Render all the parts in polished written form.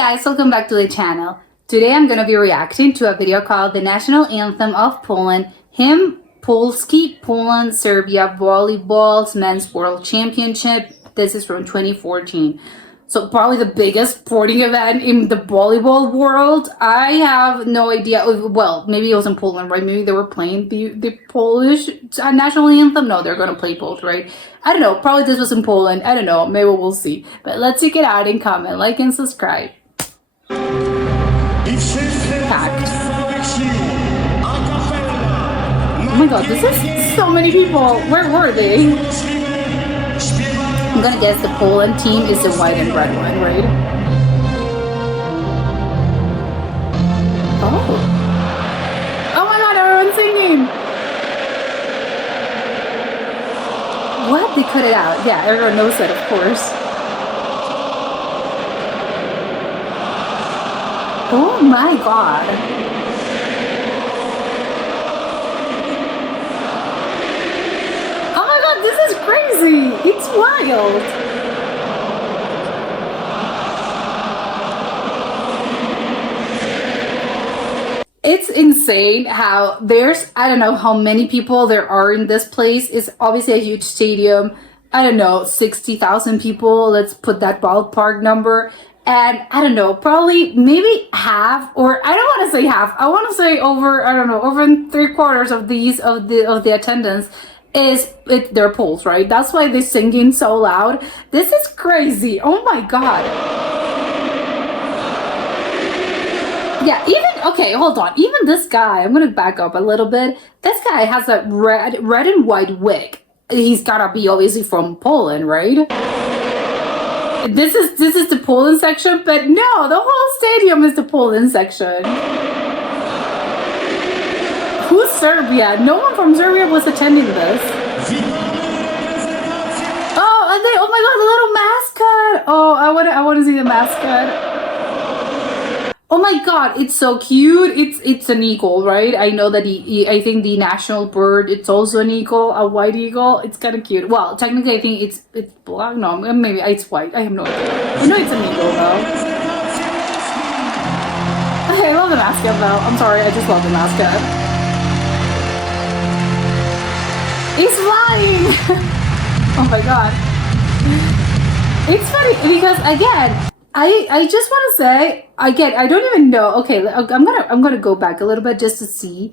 guys, welcome back to the channel. Today I'm gonna be reacting to a video called The National Anthem of Poland, Polski, Poland, Serbia Volleyball's Men's World Championship. This is from 2014. So probably the biggest sporting event in the volleyball world. I have no idea. Well, maybe it was in Poland, right? Maybe they were playing the Polish national anthem. No, they're gonna play both, right? I don't know. Probably this was in Poland. I don't know. Maybe we'll see. But let's check it out and comment, like, and subscribe. Packed. Oh my god, this is so many people. Where were they? I'm gonna guess the Poland team is the white and red one, right? Oh. Oh my god, everyone's singing! What? They cut it out. Yeah, everyone knows that, of course. Oh my god. Oh my god, this is crazy! It's wild! It's insane how there's, I don't know how many people there are in this place. It's obviously a huge stadium. I don't know, 60,000 people. Let's put that ballpark number. And I don't know, probably maybe half, or I don't want to say half. I want to say over, I don't know, over 3/4 of the attendance they're Poles, right? That's why they're singing so loud. This is crazy. Oh my god. Yeah, okay, hold on. Even this guy, I'm gonna back up a little bit. This guy has a red and white wig. He's gotta be obviously from Poland, right? This is the Poland section, but no, the whole stadium is the Poland section. Who's Serbia? No one from Serbia was attending this. Oh my god, the little mascot! Oh, I want to see the mascot. Oh my god, it's so cute. It's an eagle, right? I know that I think the national bird, it's also an eagle, a white eagle. It's kind of cute. Well, technically I think it's black. No, maybe it's white. I have no idea. I know it's an eagle though. Okay, I love the mascot though. I'm sorry, I just love the mascot. He's flying! Oh my god. It's funny because again, I just want to say, again, I don't even know. Okay, I'm gonna go back a little bit just to see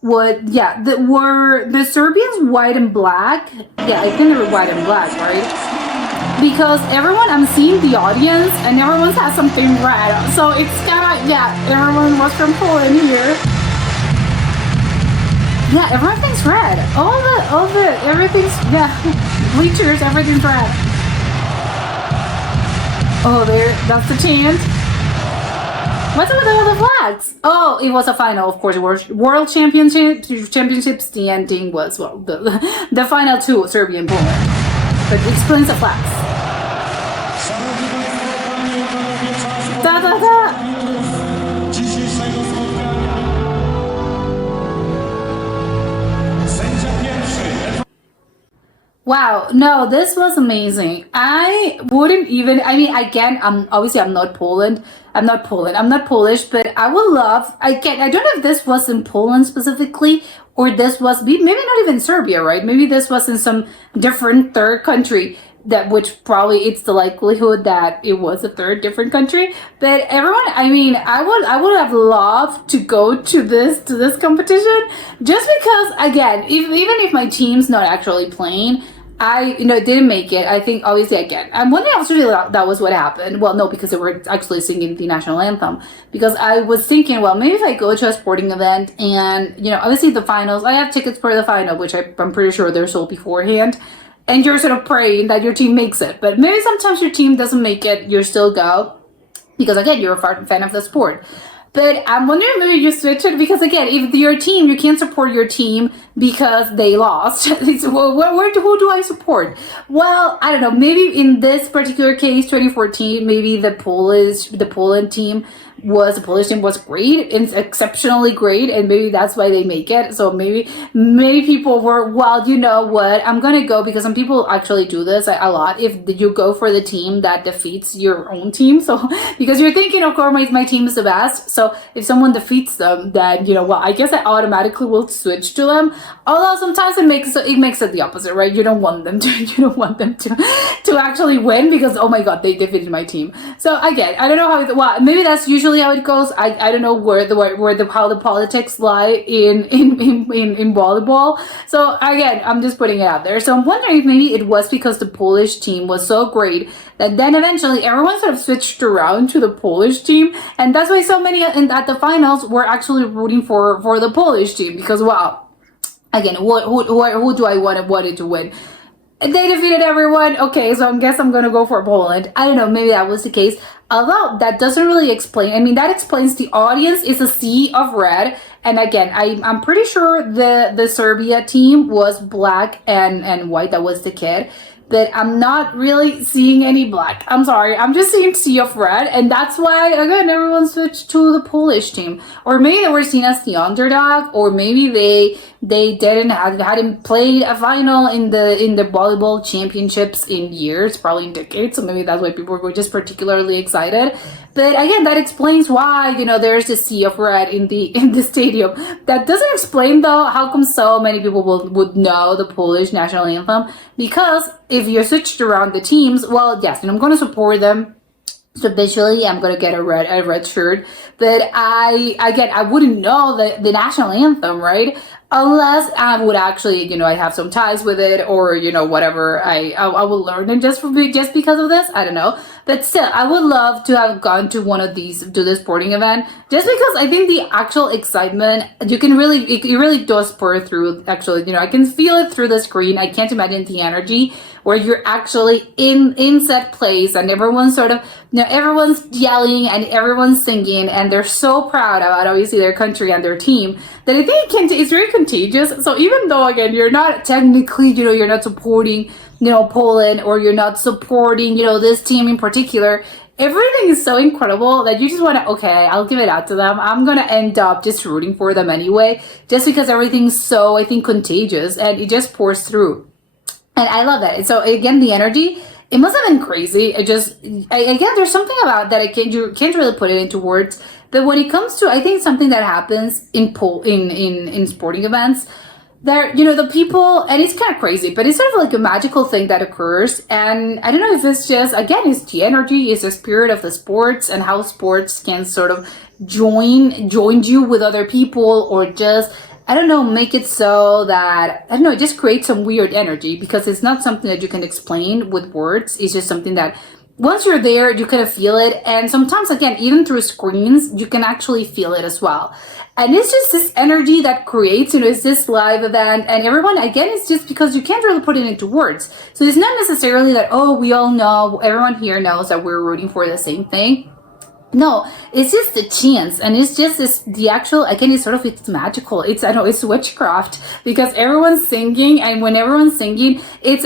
what. Yeah, were the Serbians white and black? Yeah, I think they were white and black, right? Because everyone, I'm seeing the audience, and everyone has something red. So it's kind of, yeah, everyone was from Poland here. Yeah, everything's red. Everything's, yeah, bleachers, everything's red. Oh, that's the chant. What's up with all the flags? Oh, it was a final, of course. World Championships. The ending was, well, the final two, Serbia and Poland. But it explains the flags. Da da da. Wow, no, this was amazing. I wouldn't even, I mean, again, I'm not Polish, but I would love, I don't know if this was in Poland specifically, or this was, maybe not even Serbia, right? Maybe this was in some different third country, which probably it's the likelihood that it was a third different country. But everyone, I mean, I would have loved to go to this competition, just because, again, even if my team's not actually playing, didn't make it. I think, obviously, again, I'm wondering actually that was what happened. Well, no, because they were actually singing the national anthem. Because I was thinking, well, maybe if I go to a sporting event and, obviously the finals, I have tickets for the final, which I'm pretty sure they're sold beforehand. And you're sort of praying that your team makes it. But maybe sometimes your team doesn't make it, you still go. Because, again, you're a fan of the sport. But I'm wondering maybe you switch it, because again, if your team, you can't support your team because they lost. Who do I support? Well, I don't know. Maybe in this particular case, 2014, maybe the Poland team the Polish team was great, it's exceptionally great, and maybe that's why they make it. So maybe people were, well, you know what, I'm gonna go, because some people actually do this a lot. If you go for the team that defeats your own team, so because you're thinking, of course, my team is the best. So if someone defeats them, then well, I guess I automatically will switch to them. Although sometimes it makes it the opposite, right? You don't want them to actually win, because oh my god, they defeated my team. So again, I don't know how maybe that's usually how it goes. I don't know how the politics lie in volleyball. So again, I'm just putting it out there. So I'm wondering if maybe it was because the Polish team was so great that then eventually everyone sort of switched around to the Polish team, and that's why so many at the finals were actually rooting for the Polish team, because wow, again, who do I wanted to win? They defeated everyone. Okay, so I guess I'm gonna go for Poland. I don't know, maybe that was the case. Although that doesn't really explain. I mean, that explains the audience is a sea of red. And again, I'm pretty sure the Serbia team was black and white. That was the kid. But I'm not really seeing any black. I'm sorry. I'm just seeing sea of red. And that's why, again, everyone switched to the Polish team. Or maybe they were seen as the underdog. Or maybe they hadn't played a final in the volleyball championships in years, probably in decades. So maybe that's why people were just particularly excited. But again, that explains why, there's a sea of red in the stadium. That doesn't explain, though, how come so many people would know the Polish national anthem. Because if you're switched around the teams, well, yes, and I'm going to support them. So eventually I'm going to get a red shirt. But I wouldn't know the national anthem, right? Unless I would actually, I have some ties with it, or, whatever, I will learn them just because of this. I don't know. But still, I would love to have gone to one of these, to this sporting event, just because I think the actual excitement, it really does pour through, actually, I can feel it through the screen. I can't imagine the energy where you're actually in set place and everyone's sort of, everyone's yelling and everyone's singing and they're so proud about obviously their country and their team that I think it's very contagious. So even though, again, you're not technically, you're not supporting, Poland, or you're not supporting, this team in particular, everything is so incredible that you just want to, okay, I'll give it out to them. I'm going to end up just rooting for them anyway, just because everything's so, I think, contagious and it just pours through. And I love that. And so again, the energy, it must have been crazy. Again, there's something about that you can't really put it into words. But when it comes to, I think, something that happens in sporting events, there, the people, and it's kind of crazy, but it's sort of like a magical thing that occurs. And I don't know if it's just, again, it's the energy, it's the spirit of the sports and how sports can sort of join you with other people, or just, I don't know, make it so that, I don't know, it just creates some weird energy, because it's not something that you can explain with words. It's just something that once you're there, you kind of feel it. And sometimes, again, even through screens, you can actually feel it as well. And it's just this energy that creates, it's this live event. And everyone, again, it's just because you can't really put it into words. So it's not necessarily that, oh, we all know, everyone here knows that we're rooting for the same thing. No, it's just the chance, and it's just the actual, again, it's magical. It's witchcraft, because everyone's singing, and when everyone's singing, it's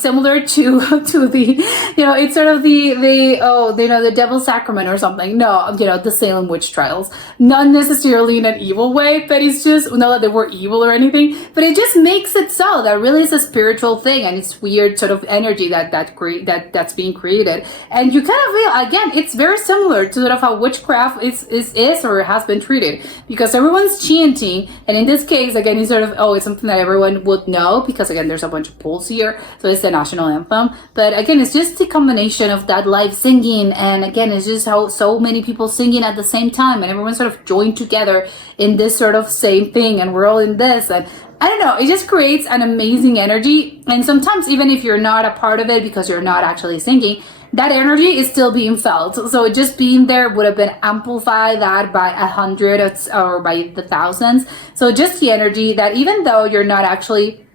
similar to the, it's sort of the devil's sacrament or something. No, the Salem witch trials, not necessarily in an evil way, but it's just, not that they were evil or anything, but it just makes it so that really is a spiritual thing, and it's weird sort of energy that's being created, and you kind of feel, again, it's very similar to of how witchcraft is or has been treated, because everyone's chanting, and in this case, again, it's sort of, it's something that everyone would know, because again, there's a bunch of Poles here, so it's the national anthem. But again, it's just the combination of that live singing, and again, it's just how so many people singing at the same time, and everyone sort of joined together in this sort of same thing, and we're all in this, and I don't know, it just creates an amazing energy. And sometimes, even if you're not a part of it because you're not actually singing, that energy is still being felt. So just being there would have been amplified that by 100 or by the thousands. So just the energy that, even though you're not actually,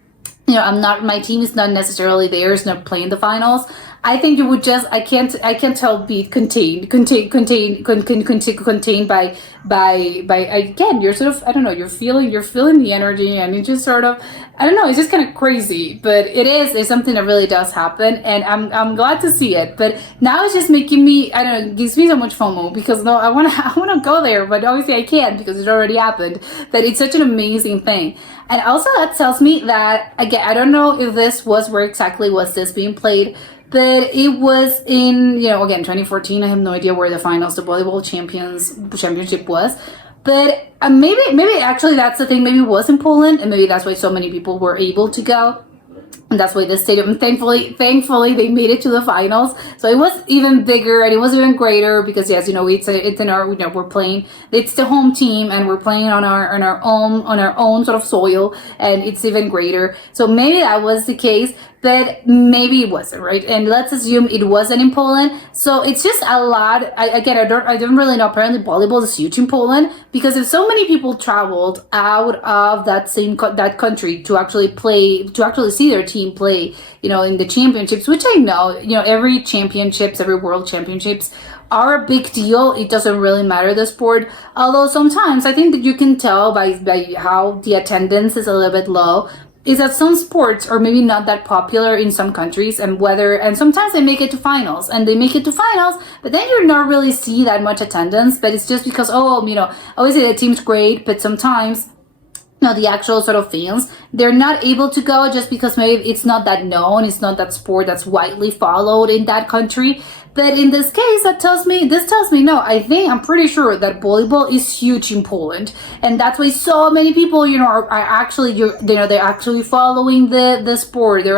my team is not necessarily there, is not playing the finals, I think you would just, I can't help be contained by again, you're sort of, I don't know, you're feeling the energy, and it just sort of, I don't know, it's just kind of crazy, but it's something that really does happen, and I'm glad to see it. But now it's just making me, I don't know, it gives me so much FOMO, because no, I want to go there, but obviously I can't because it already happened. But it's such an amazing thing. And also that tells me that, again, I don't know if this was where exactly was this being played, but it was in, again, 2014. I have no idea where the finals, the volleyball championship was. But maybe actually that's the thing. Maybe it was in Poland, and maybe that's why so many people were able to go. And that's why the stadium, thankfully, they made it to the finals. So it was even bigger, and it was even greater because, yes, it's in our, we're playing. It's the home team, and we're playing on our own sort of soil, and it's even greater. So maybe that was the case, but maybe it wasn't, right? And let's assume it wasn't in Poland. So it's just a lot. I don't really know. Apparently, volleyball is huge in Poland, because if so many people traveled out of that country to actually play, to actually see their team play, in the championships, which I know, every world championships are a big deal. It doesn't really matter the sport. Although sometimes I think that you can tell by how the attendance is a little bit low, is that some sports are maybe not that popular in some countries, and sometimes they make it to finals, but then you're not really see that much attendance, but it's just because, obviously the team's great, but sometimes, the actual sort of fans, they're not able to go just because maybe it's not that known, it's not that sport that's widely followed in that country. But in this case, this tells me, no, I'm pretty sure that volleyball is huge in Poland. And that's why so many people, are actually, they're actually following the sport. They're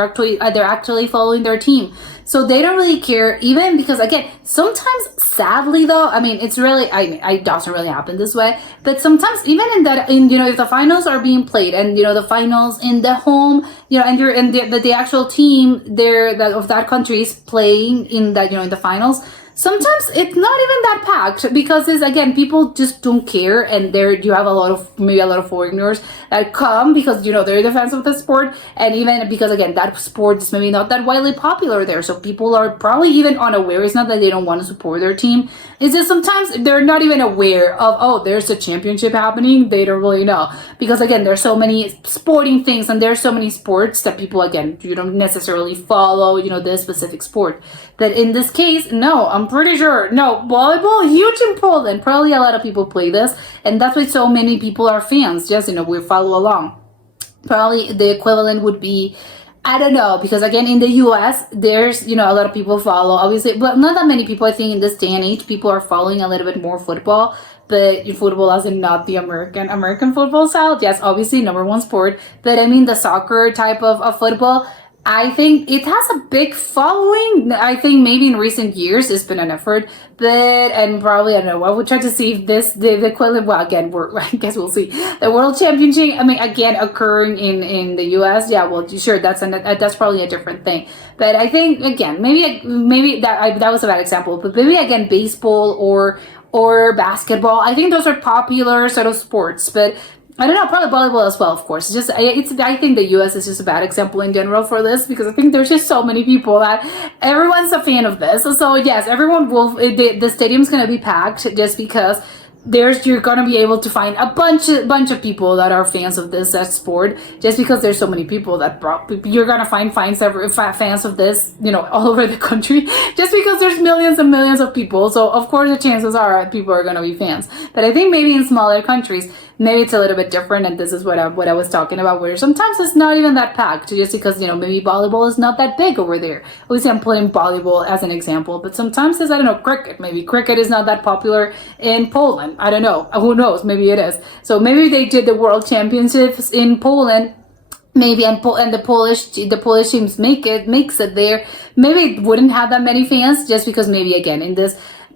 actually following their team. So they don't really care, even because, again, sometimes, sadly though, it's really, it doesn't really happen this way, but sometimes even if the finals are being played, and, the finals in the home, and the actual team of that country is playing in that, in the finals, sometimes it's not even that packed, because people just don't care, and you have a lot of foreigners that come because they're the fans of the sport, and even because again that sport is maybe not that widely popular there, so people are probably even unaware. It's not that they don't want to support their team, it's just sometimes they're not even aware of, there's a championship happening. They don't really know, because again there's so many sporting things, and there's so many sports that people, again, you don't necessarily follow this specific sport. But in this case, no, I'm pretty sure, no, volleyball, huge in Poland. Probably a lot of people play this, and that's why so many people are fans. Just, we follow along. Probably the equivalent would be, I don't know, because again, in the US, there's, a lot of people follow, obviously, but not that many people. I think in this day and age, people are following a little bit more football, but football as in not the American football style. Yes, obviously, number one sport, but the soccer type of football. I think it has a big following. I think maybe in recent years it's been an effort, and probably, I don't know, I would try to see if the equivalent, well, again, I guess we'll see. The World Championship, again, occurring in the US, yeah, well, sure, that's probably a different thing. But I think, again, maybe that was a bad example, but maybe, again, baseball or basketball, I think those are popular sort of sports, but I don't know, probably volleyball as well, of course. I think the US is just a bad example in general for this, because I think there's just so many people that everyone's a fan of this. So yes, everyone the stadium's going to be packed, just because you're gonna be able to find a bunch of people that are fans of this sport, just because there's so many people that you're gonna find fans of this, all over the country, just because there's millions and millions of people. So of course the chances are people are gonna be fans. But I think maybe in smaller countries, maybe it's a little bit different, and this is what I was talking about, where sometimes it's not even that packed, just because maybe volleyball is not that big over there. Obviously, I'm putting volleyball as an example, but sometimes it's, I don't know, cricket. Maybe cricket is not that popular in Poland. I don't know. Who knows? Maybe it is. So maybe they did the World Championships in Poland. Maybe and the Polish teams makes it there. Maybe it wouldn't have that many fans, just because maybe again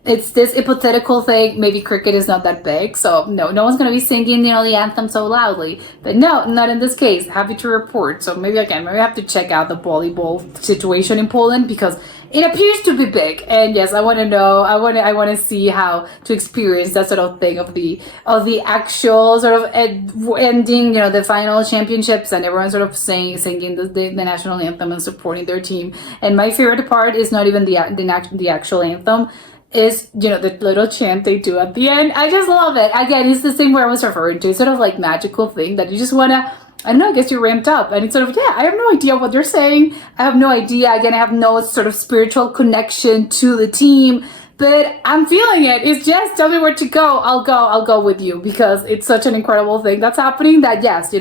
it's this hypothetical thing. Maybe cricket is not that big, so no one's gonna be singing, the anthem so loudly. But no, not in this case. Happy to report. So maybe I have to check out the volleyball situation in Poland, because it appears to be big. And yes, I want to know. I want to see how to experience that sort of thing of the actual sort of ending, the final championships, and everyone sort of singing the national anthem and supporting their team. And my favorite part is not even the actual anthem. Is the little chant they do at the end. I just love it. Again, it's the same where I was referring to. It's sort of like magical thing that you just wanna, I don't know, I guess you're ramped up, and it's sort of, I have no idea what they're saying. I have no idea. Again, I have no sort of spiritual connection to the team, but I'm feeling it. It's just, tell me where to go. I'll go with you, because it's such an incredible thing that's happening that, yes,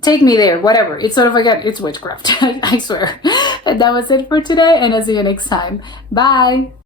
take me there, whatever. It's sort of, again, it's witchcraft. I swear. And that was it for today, and I'll see you next time. Bye.